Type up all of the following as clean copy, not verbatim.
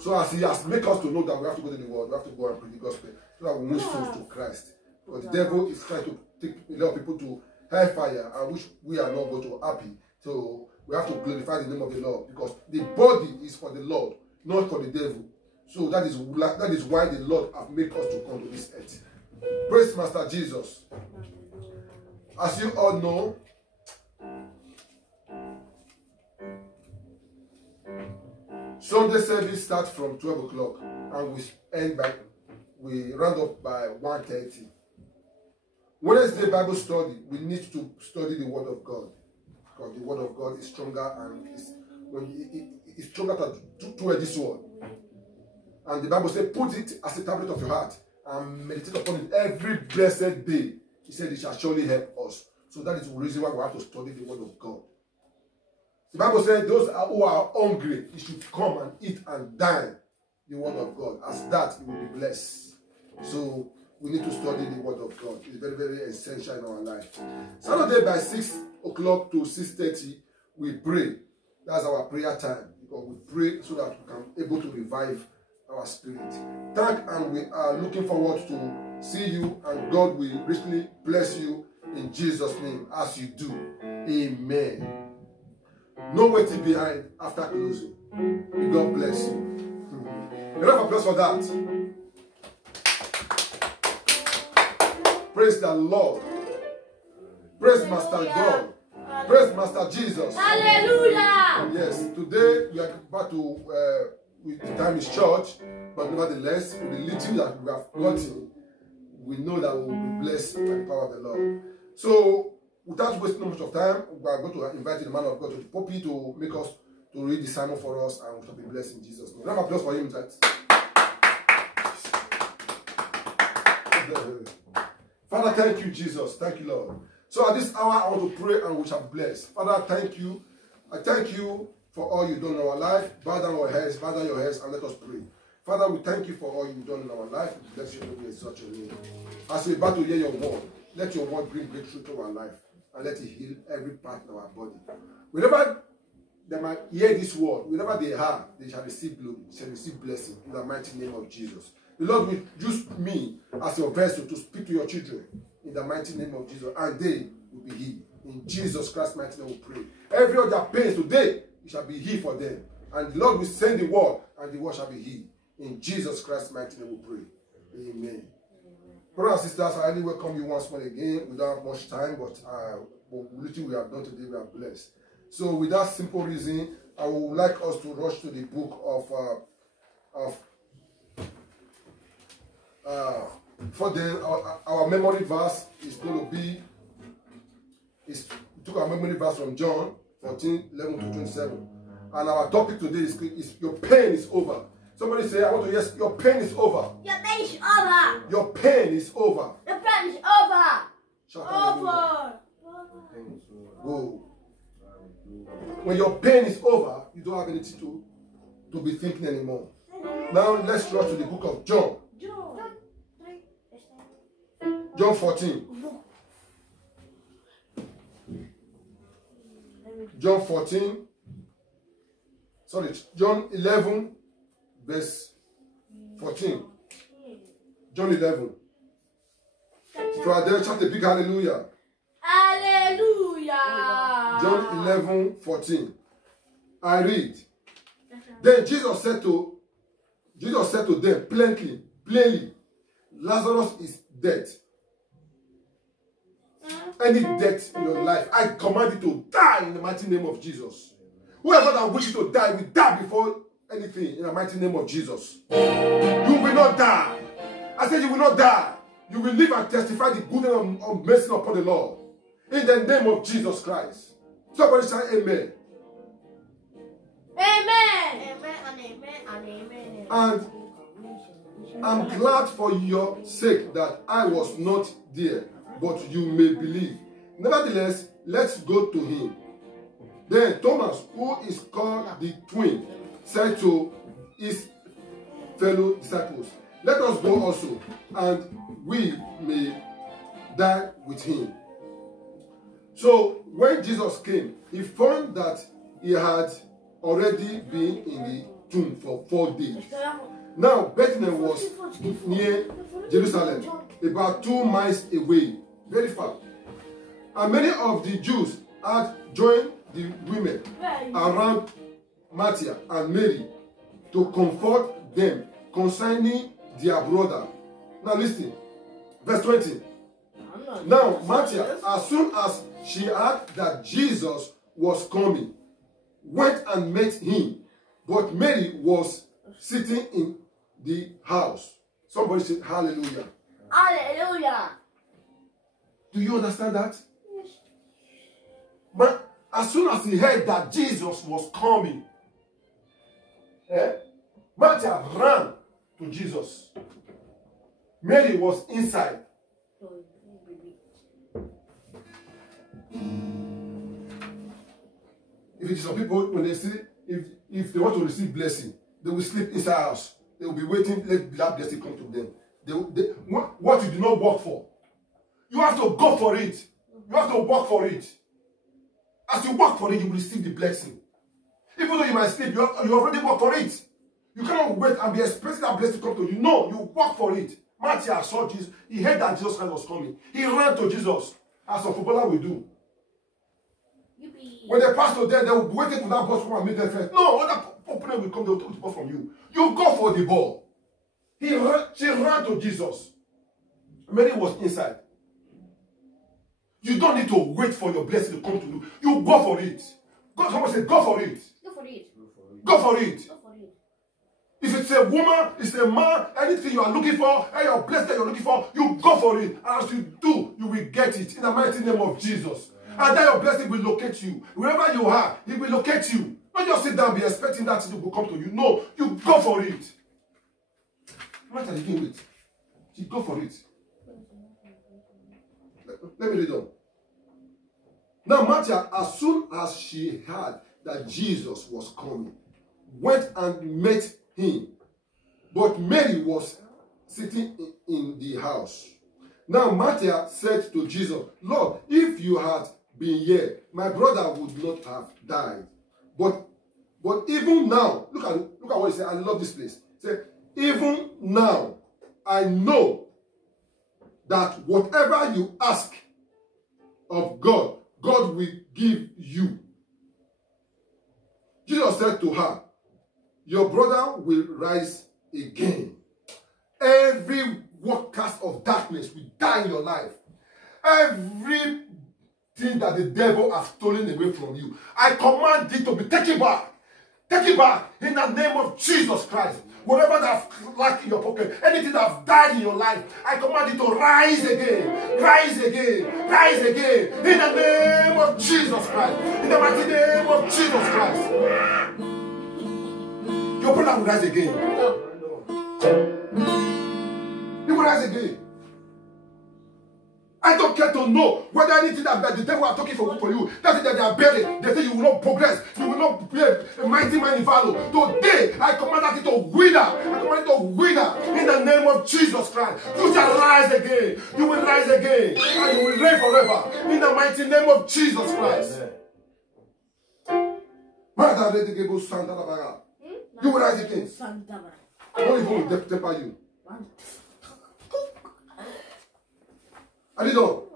So as he has made us to know that we have to go to the world, we have to go and preach the gospel, so that we win souls to Christ. Because the devil is trying to take a lot of people to hellfire, and which we are not going to happy. So we have to glorify the name of the Lord, because the body is for the Lord, not for the devil. So that is why the Lord has made us to come to this earth. Praise Master Jesus. As you all know, Sunday service starts from 12 o'clock and we round up by 1:30. Wednesday Bible study, we need to study the Word of God, because the Word of God is stronger and it's stronger to this word. And the Bible says, put it as a tablet of your heart and meditate upon it every blessed day. He said, it shall surely help us. So that is the reason why we have to study the Word of God. The Bible says, those who are hungry, you should come and eat and dine the Word of God. As that, you will be blessed. So we need to study the Word of God. It's very, very essential in our life. Saturday by 6 o'clock to 6:30, we pray. That's our prayer time. Because we pray so that we can be able to revive our spirit. Thank, and we are looking forward to see you, and God will richly bless you in Jesus' name as you do. Amen. No waiting behind after closing. May God bless you. A round of applause for that. Praise the Lord. Praise Master God. Praise Master Jesus. Hallelujah. Yes, today we are about to, the time is short, but nevertheless, with the little that we have gotten, we know that we will be blessed by the power of the Lord. So, without wasting much of time, we are going to invite the man of God to the pulpit to make us to read the sermon for us, and we shall be blessed in Jesus' name. Round of applause for him. Father, thank you, Jesus. Thank you, Lord. So at this hour, I want to pray and we shall be blessed. Father, thank you. I thank you for all you've done in our life. Bow down your heads, and let us pray. Father, we thank you for all you've done in our life. Bless your name in such a name. As we about to hear your word, let your word bring breakthrough to our life, and let it heal every part of our body. Whenever they might hear this word, whenever they are, they shall receive glory, shall receive blessing in the mighty name of Jesus. The Lord will use me as your vessel to speak to your children in the mighty name of Jesus, and they will be healed. In Jesus Christ's mighty name we pray. Every other pain today, it shall be healed for them. And the Lord will send the word, and the word shall be healed. In Jesus Christ's mighty name we pray. Amen. Brothers and sisters, I really welcome you once more again. We don't have much time, but little we have done today, we are blessed. So with that simple reason, I would like us to rush to the book for our memory verse is going to be, we took our memory verse from John 14:11-27. And our topic today is your pain is over. Somebody say, I want to hear, your pain is over. Your pain is over. Your pain is over. Your pain is over. Shout Over. Go. When your pain is over, you don't have anything to be thinking anymore. Now let's rush to the book of John. John 14. John 14. Sorry, John 11, verse 14. John 11. If you are there, shout a big hallelujah. Hallelujah. John 11, 14. I read. Then Jesus said to them plainly, Lazarus is dead. Any death in your life, I command you to die in the mighty name of Jesus. Whoever that wishes to die will die before anything in the mighty name of Jesus. You will not die. I said you will not die. You will live and testify the goodness of mercy upon the Lord. In the name of Jesus Christ. Somebody say amen. Amen. Amen and amen and amen. And I'm glad for your sake that I was not there, but you may believe. Nevertheless, let's go to him. Then Thomas, who is called the twin, said to his fellow disciples, let us go also, and we may die with him. So when Jesus came, he found that he had already been in the tomb for 4 days. Now, Bethlehem was near Jerusalem, about 2 miles away, very far. And many of the Jews had joined the women around Martha and Mary to comfort them concerning their brother. Now listen, verse 20. Now Martha, as soon as she heard that Jesus was coming, went and met him, but Mary was sitting in the house. Somebody say hallelujah. Hallelujah. Do you understand that? But as soon as he heard that Jesus was coming, Martha ran to Jesus. Mary was inside. If it is some people, when they see, if they want to receive blessing, they will sleep inside house. They will be waiting, let that blessing come to them. What you do not work for, you have to go for it. You have to work for it. As you work for it, you will receive the blessing. Even though you might sleep, you already work for it. You cannot wait and be expecting that blessing to come to you. No, you work for it. Matthew saw Jesus. He heard that Jesus Christ was coming. He ran to Jesus, as a footballer will do. When they pass to them, they will be waiting for that ball to come and meet them first. No, when that opponent will come, they will take the ball from you. You go for the ball. She ran to Jesus. Mary was inside. You don't need to wait for your blessing to come to you. You go for it. Someone say, go for it. Go for it. Go for it. Go for it. If it's a woman, it's a man, anything you are looking for, and your blessing that you're looking for, you go for it. And as you do, you will get it in the mighty name of Jesus. And then your blessing will locate you. Wherever you are, it will locate you. Don't just sit down and be expecting that it will come to you. No, you go for it. What are you doing with? You go for it. Let me read on. Now, Martha, as soon as she heard that Jesus was coming, went and met him. But Mary was sitting in the house. Now, Martha said to Jesus, Lord, if you had been here, my brother would not have died. But even now, look at what he said. I love this place. He said, even now, I know that whatever you ask of God, God will give you. Jesus said to her, your brother will rise again. Every workers of darkness will die in your life. Everything that the devil has stolen away from you, I command it to be taken back. Take it back in the name of Jesus Christ. Whatever that's lack in your pocket, anything that's died in your life, I command it to rise again, rise again, rise again. In the name of Jesus Christ. In the mighty name of Jesus Christ. Your brother will rise again. He will rise again. I don't care to know whether anything that the devil are talking for you, that is that they are buried. They say you will not progress. You will not be a mighty man in valor. Today, I command that it to wither. I command it to wither in the name of Jesus Christ. You shall rise again. You will rise again. And you will reign forever in the mighty name of Jesus Christ. You will rise again. I don't even will temper you. I did all.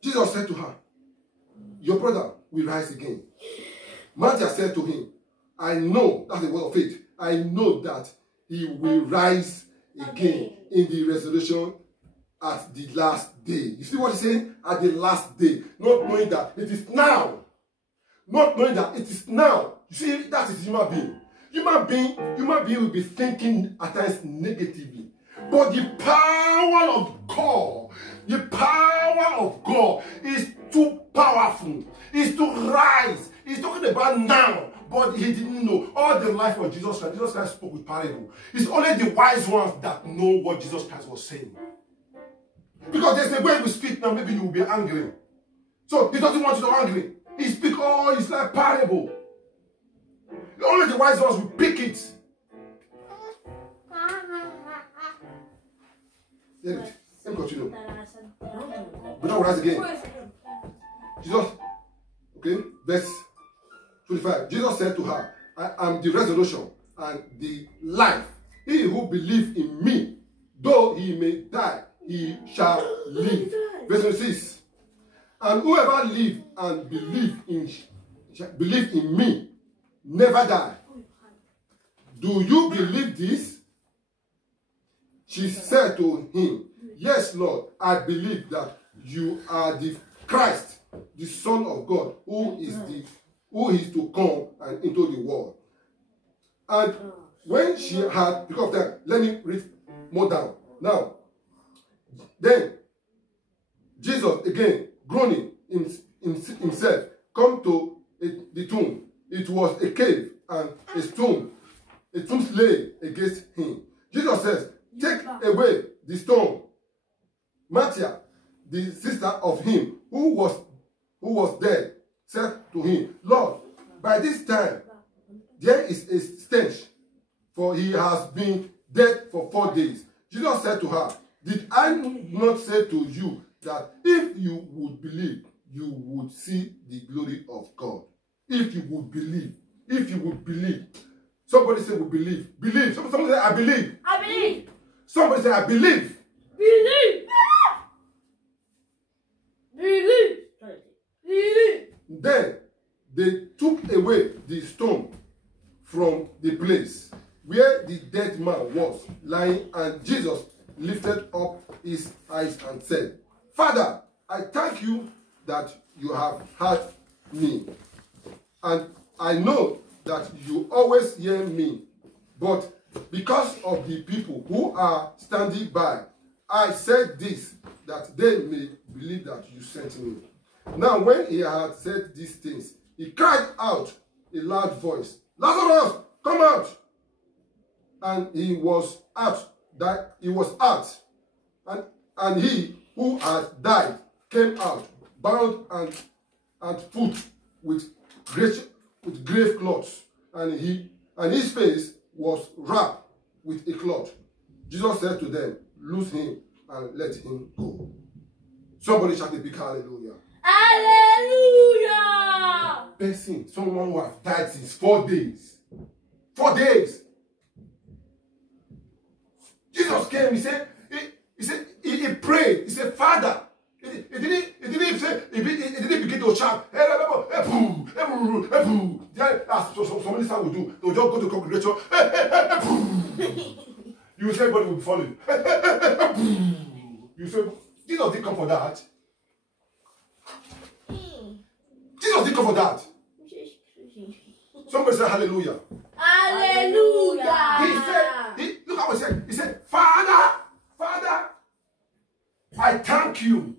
Jesus said to her, your brother will rise again. Martha said to him, I know, that's the word of faith, I know that he will rise again in the resurrection at the last day. You see what he's saying? At the last day. Not knowing that it is now. Not knowing that it is now. You see, that is human being. Human being will be thinking at times negatively. But the power of God is too powerful. It's to rise. He's talking about now. But he didn't know. All the life of Jesus Christ, Jesus Christ spoke with parable. It's only the wise ones that know what Jesus Christ was saying. Because there's a way we speak now, maybe you will be angry. So he doesn't want you to be angry. He speaks, oh, it's like parable. Only the wise ones will pick it. Let me continue. But now rise again. Jesus, Okay, verse 25. Jesus said to her, I am the resurrection and the life. He who believes in me, though he may die, he shall live. Verse 26. And whoever live and believe in me, never die. Do you believe this? She said to him, yes, Lord, I believe that you are the Christ, the Son of God, who is to come and into the world. And when she had, because of that, let me read more down. Now, then Jesus again, groaning in himself, come to the tomb. It was a cave and a stone lay against him. Jesus says, take away the stone. Martha, the sister of him who was dead, said to him, Lord, by this time there is a stench, for he has been dead for 4 days. Jesus said to her, did I not say to you that if you would believe, you would see the glory of God? If you would believe. If you would believe. Somebody say we believe. Believe. Somebody say I believe. I believe. Somebody say I believe. Believe. Believe. Believe. Then they took away the stone from the place where the dead man was lying, and Jesus lifted up his eyes and said, Father, I thank you that you have heard me. And I know that you always hear me. But because of the people who are standing by, I said this, that they may believe that you sent me. Now when he had said these things, he cried out a loud voice, Lazarus, come out! And he was out. And he who had died came out, bound and foot with grave cloths, and his face was wrapped with a cloth. Jesus said to them, loose him and let him go. Somebody shout a big hallelujah. Hallelujah! Person, someone who has died since 4 days. 4 days. Jesus came, he prayed, he said, Father. He didn't begin to shout. That's what so many times will do. They'll just go to the congregation. You say everybody will be falling. You say, Jesus didn't come for that. Jesus didn't come for that. Somebody say hallelujah. Hallelujah. He said, look how he said. He said, Father, I thank you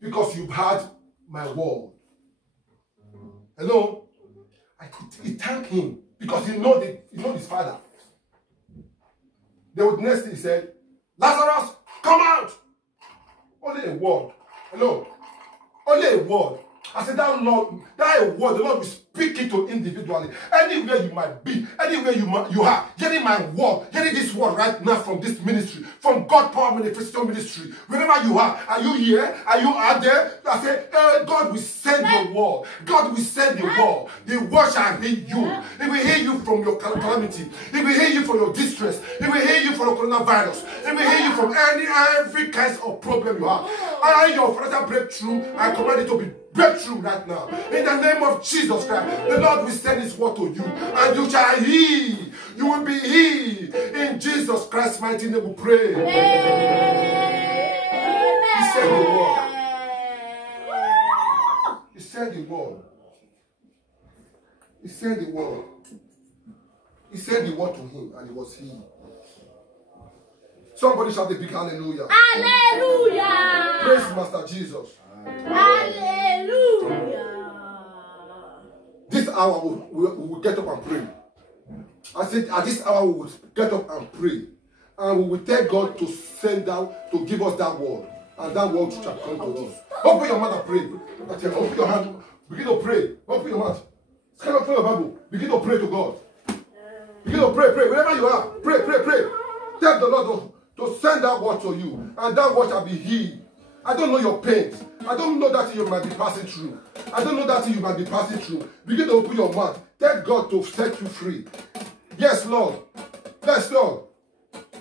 because you've heard my word. Hello? He thanked him because he knows his father. The next thing he said, Lazarus, come out. Only a word. Hello? Only a word. I said that word, the Lord will speak it to individually. Anywhere you might be, anywhere you are, hearing my word, hearing this word right now from this ministry, from God Power Manifestation Ministry, wherever you are you here? Are you out there? I say, God will send the word. God will send the word. The word shall heal you. He will heal you from your calamity. He will heal you from your distress. He will heal you from the coronavirus. He will heal you from every kind of problem you have. And your financial breakthrough, I command it to be breakthrough right now. In the name of Jesus Christ, the Lord will send his word to you, and you shall heal. You will be healed. In Jesus Christ's mighty name we pray. He said the word. He said the word. He said the word. He said the word to him, and he was healed. Somebody shout a big hallelujah. Hallelujah. Praise Master Jesus. Hallelujah. This hour we will get up and pray. I said at this hour we will get up and pray. And we will tell God to send down, to give us that word. And that word shall come to us. Open your mouth and pray. Open your hand. Begin to pray. Open your mouth. Stand up, your Bible. Begin to pray to God. Begin to pray. Wherever you are, pray. Tell the Lord to send that word to you. And that word shall be healed. I don't know your pains. I don't know that you might be passing through. I don't know that you might be passing through. Begin to open your mouth. Tell God to set you free. Yes, Lord. Yes, Lord.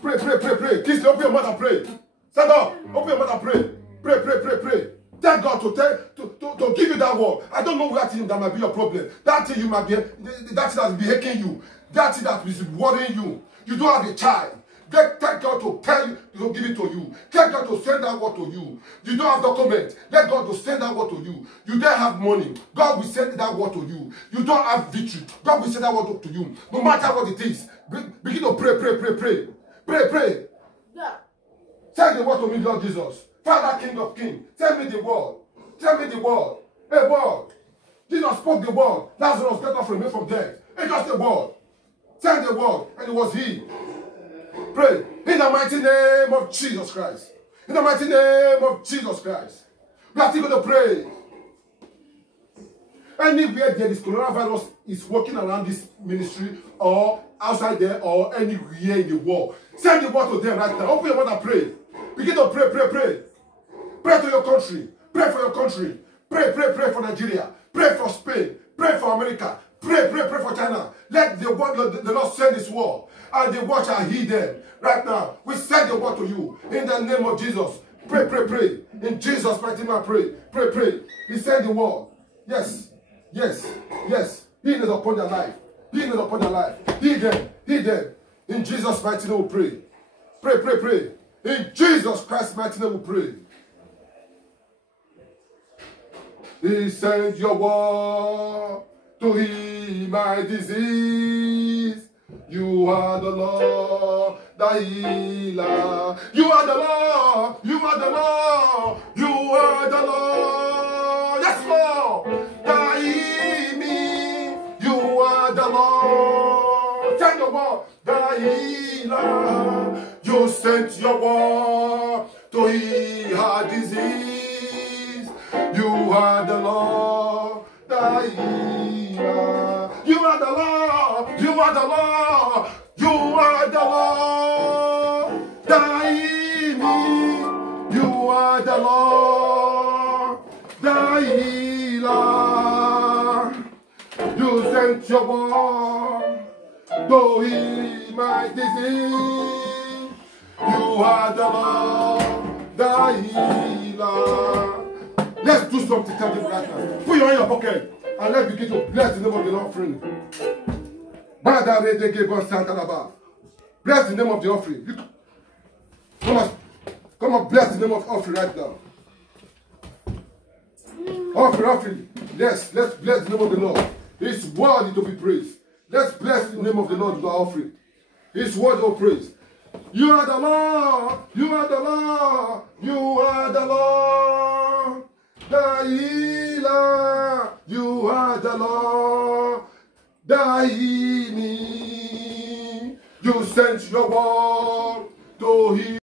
Pray, pray, pray, pray. Kids, open your mouth and pray. Stand up. Open your mouth and pray. Pray, pray, pray, pray. Thank God to give you that word. I don't know that thing that might be your problem. That thing you might be, that thing that's be aching you. That thing that is worrying you. You don't have a child. Thank God to tell you to give it to you. Thank God to send that word to you. You don't have documents. Let God to send that word to you. You don't have money. God will send that word to you. You don't have victory. God will send that word to you. No matter what it is. Begin to pray, pray, pray, pray. Pray, pray. Yeah. Send the word to me, Lord Jesus. Father, King of Kings. Tell me the word. Tell me the word. Hey, word. Jesus spoke the word. Lazarus got up from me from death. It's just the word. Send the word. And it was he. Pray in the mighty name of Jesus Christ. In the mighty name of Jesus Christ. We are still going to pray. Anywhere there is coronavirus is walking around this ministry or outside there or anywhere in the world, send the word to them right now. Open your mouth and pray. Begin to pray, pray, pray. Pray to your country. Pray for your country. Pray, pray, pray for Nigeria. Pray for Spain. Pray for America. Pray, pray, pray for China. Let the Lord send this word. And the word shall heal them. Right now, we send the word to you. In the name of Jesus. Pray, pray, pray. In Jesus' mighty name, pray. Pray, pray. He sent the word. Yes. Yes. Yes. Heal is upon their life. Heal is upon their life. Heal them. Heal them. In Jesus' mighty name, we pray. Pray, pray, pray. In Jesus Christ's mighty name, we pray. He sent your word to heal my disease. You are the Lord, the healer. You are the Lord. You are the Lord. You are the Lord. Yes, Lord. The healer. You are the Lord. Send your word, the healer. You sent your word to heal her disease. You are the Lord, the healer. You are the Lord. You are the Lord. You are the Lord, the healer. You are the Lord, the healer. You sent your word to heal my disease. You are the Lord, the healer. Let's do something tangible right now. Put your hand in your pocket and let's begin to bless the name of the Lord offering. Bless the name of the offering. Come on, bless the name of offering right now. Offering. Yes, let's bless the name of the Lord. It's worthy to be praised. Let's bless the name of the Lord with our offering. It's worthy of praise. You are the Lord. You are the Lord. You are the Lord. The healer. You are the Lord. The healing. You sent your word to heal.